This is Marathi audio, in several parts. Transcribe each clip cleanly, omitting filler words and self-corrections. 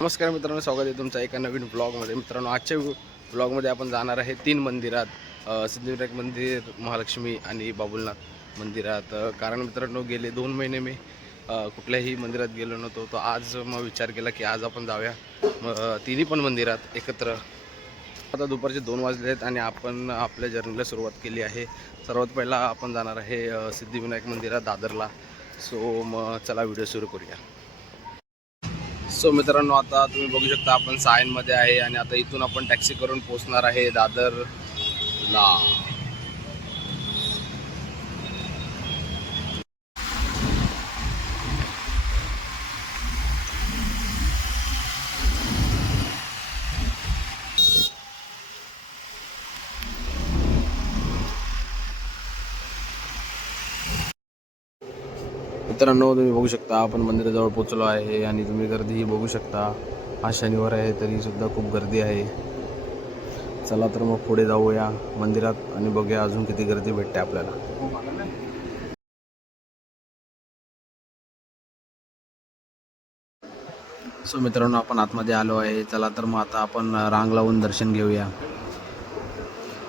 नमस्कार मित्रांनो, स्वागत आहे तुमच्या एका नवीन ब्लॉगमध्ये. मित्रांनो, आजच्या ब्लॉगमध्ये आपण जाणार आहे 3 मंदिरात. सिद्धिविनायक मंदिर, महालक्ष्मी आणि बाबुलनाथ मंदिरात. कारण मित्रांनो, गेले 2 महिने मी कुठल्याही मंदिरात गेलो नव्हतो. तर आज मग विचार केला की आज आपण जाऊया तिन्ही पण मंदिरात एकत्र. आता दुपारचे 2 वाजले आहेत आणि आपण आपल्या जर्नीला सुरुवात केली आहे. सर्वात पहिला आपण जाणार आहे सिद्धिविनायक मंदिरात दादरला. सो मग चला व्हिडिओ सुरू करूया. सो मित्रांनो, आता तुम्ही बघू शकता आपण सायनमध्ये आहे आणि आता इथून आपण टॅक्सी करून पोहोचणार आहे दादरला. मित्रांनो, तुम्ही बघू शकता आपण मंदिराजवळ पोहोचलो आहे आणि तुम्ही गर्दीही बघू शकता. आज शनिवार आहे तरी सुद्धा खूप गर्दी आहे. चला तर मग पुढे जाऊया मंदिरात आणि बघूया अजून किती गर्दी भेटते आपल्याला. सो मित्रांनो, आपण आतमध्ये आलो आहे. चला तर मग आता आपण रांग लावून दर्शन घेऊया.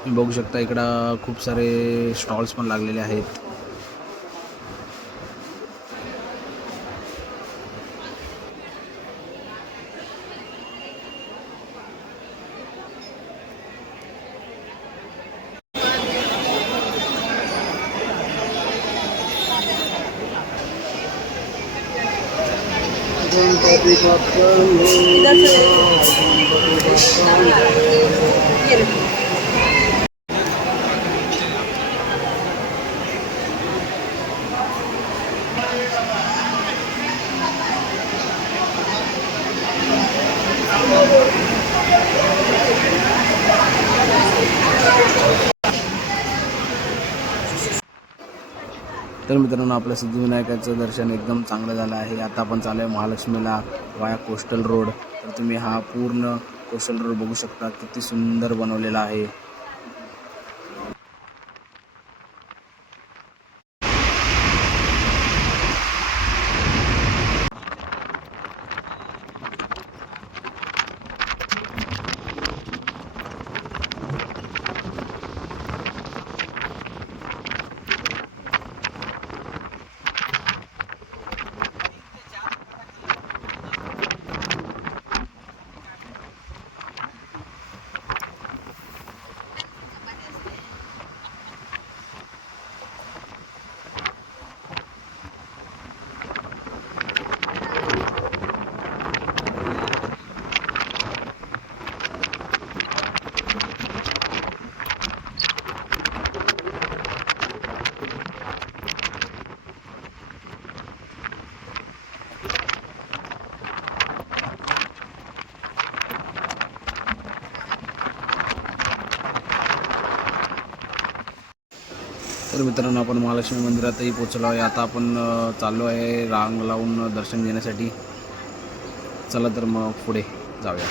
तुम्ही बघू शकता इकडं खूप सारे स्टॉल्स पण लागलेले आहेत. तर मित्रांनो, आपल्या सिद्धिविनायकाचं दर्शन एकदम चांगलं झालं आहे. आता आपण चालू आहे महालक्ष्मीला वाया कोस्टल रोड. तर तुम्ही हा पूर्ण कोस्टल रोड बघू शकता, किती सुंदर बनवलेला आहे. तर मित्रांनो, आपण महालक्ष्मी मंदिरातही पोचलो आहे. आता आपण चाललो आहे रांग लावून दर्शन घेण्यासाठी. चला तर मग पुढे जाऊया.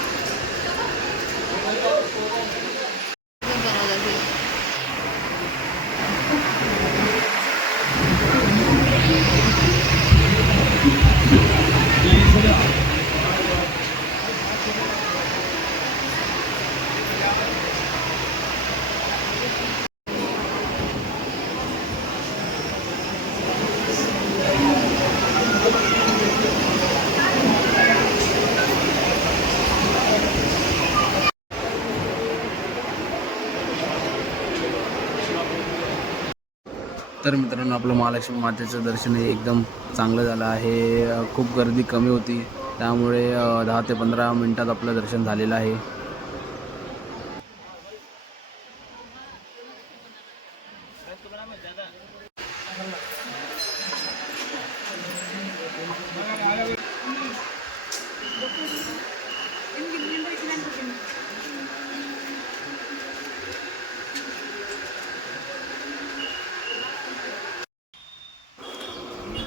तर मित्रांनो, आपलं महालक्ष्मी मातेचं दर्शनही एकदम चांगलं झालं आहे. खूप गर्दी कमी होती, त्यामुळे 10 ते 15 मिनटात आपलं दर्शन झालेलं आहे.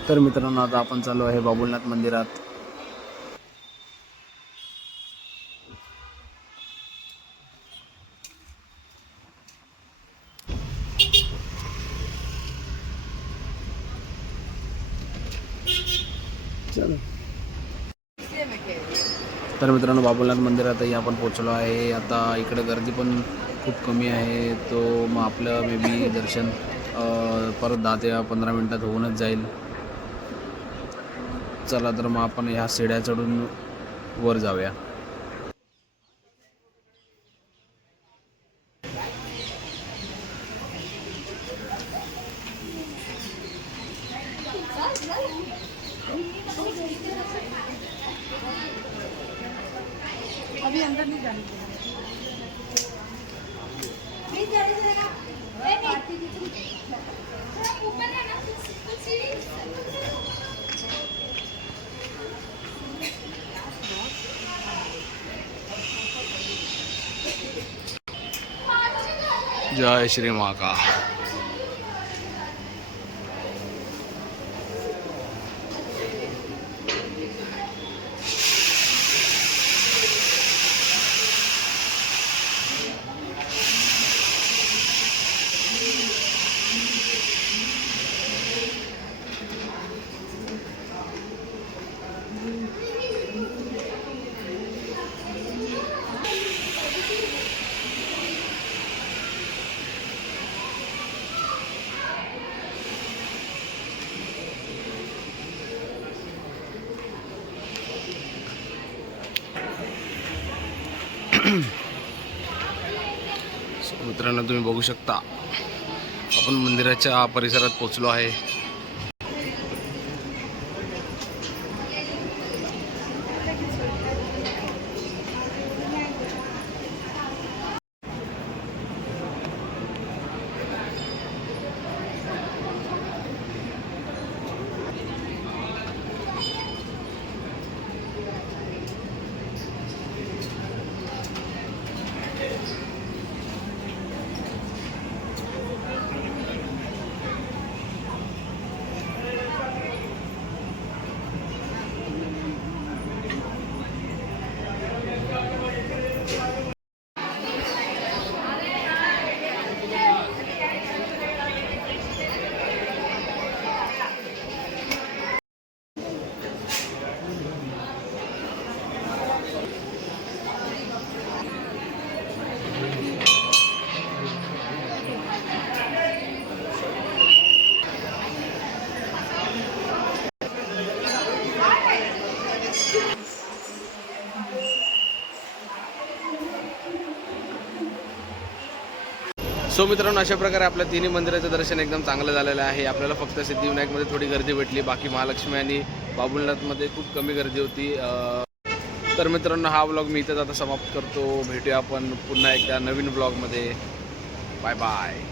तर मित्रांनो, आता आपण चालू आहे बाबुलनाथ मंदिरात. चलो. तर मित्रांनो, बाबुलनाथ मंदिरातही आपण पोचलो आहे. आता इकडे गर्दी पण खूप कमी आहे. तो मग आपलं मे बी दर्शन परत 10 ते 15 मिनटात होऊनच जाईल. चला तर मग आपण ह्या शिड्या चढून वर जाऊया. अभी अंदर नहीं जाने जय श्री महाकाल. मित्रांनो, तुम्ही बघू शकता आपण मंदिराच्या परिसरात पोहोचलो आहे. सो मित्रांनो, अशा प्रकारे आपल्या तिन्ही मंदिराचं दर्शन एकदम चांगलं झालेलं आहे. आपल्याला फक्त सिद्धिविनायकमध्ये थोडी गर्दी भेटली, बाकी महालक्ष्मी आणि बाबुलनाथमध्ये खूप कमी गर्दी होती. तर मित्रांनो, हा व्लॉग मी इथेच आता समाप्त करतो. भेटूया आपण पुन्हा एकदा नवीन व्लॉगमध्ये. Bye bye.